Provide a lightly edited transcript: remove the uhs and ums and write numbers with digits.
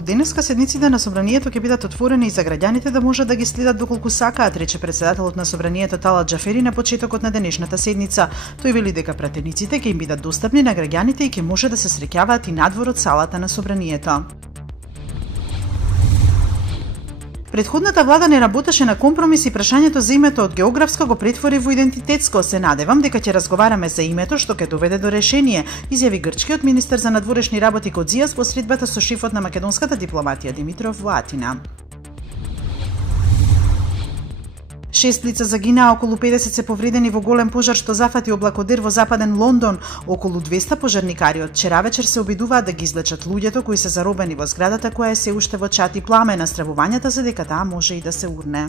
Од денеска седниците на собранието ќе бидат отворени и за граѓаните да можат да ги следат доколку сакаат, рече председателот на собранието Талат Џафери на почетокот на денешната седница. Тој вели дека пратениците ќе им бидат достапни на граѓаните и ќе може да се среќаваат и надвор од салата на собранието. Претходната влада не работеше на компромис и прашањето за името од географско го претвори во идентитетско. Се надевам дека ќе разговараме за името што ќе доведе до решение, изјави грчкиот министер за надворешни работи Кодзијас по средбата со шефот на македонската дипломатија Димитров во Атина. 6 лица загинаа, околу 50 се повредени во голем пожар што зафати облакодер во западен Лондон. Околу 200 пожарникари од вчера вечер се обидуваат да ги излечат луѓето кои се заробени во зградата која е се уште во чат и пламе. Настравувањата се дека таа може и да се урне.